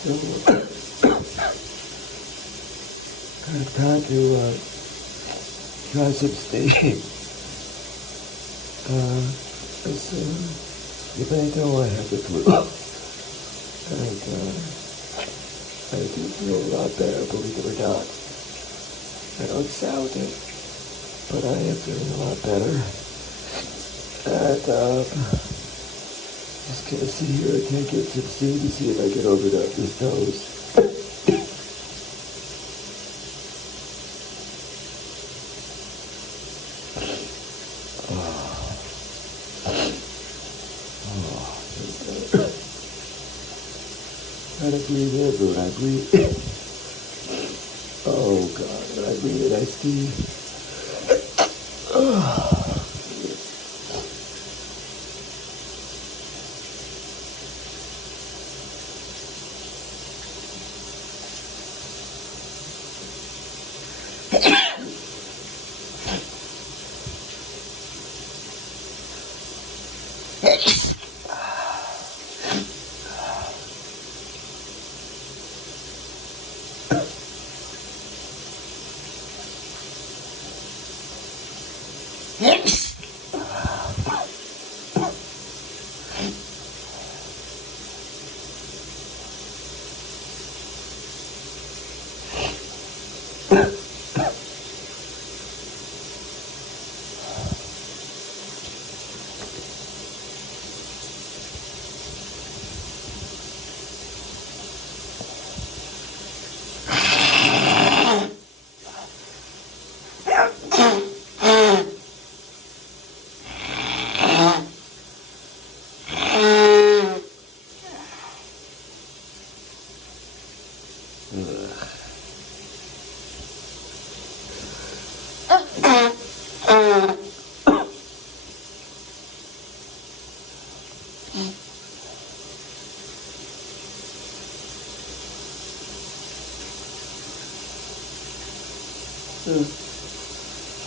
So, time to try some steak. It's, even though I have the flu, and I do feel a lot better, believe it or not. I don't sound it, but I am feeling a lot better. And just gonna sit here and take it some steam to see if I get over this nose. Try to breathe in, but when I breathe, oh God, when I breathe in, I see.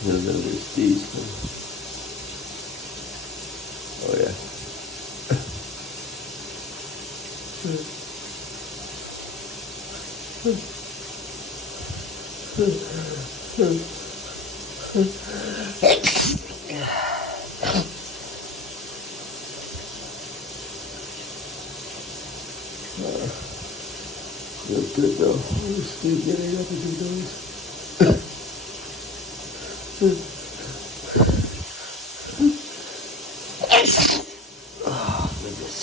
Another teaspoon. Oh yeah. Feels good though. Still getting up into those. Oh, goodness.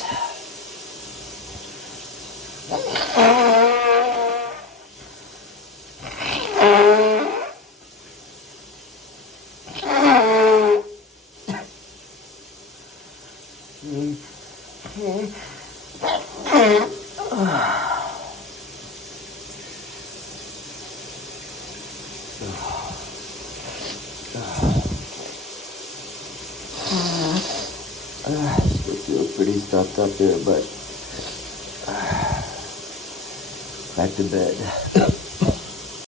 Still feel pretty stuffed up there, but back to bed.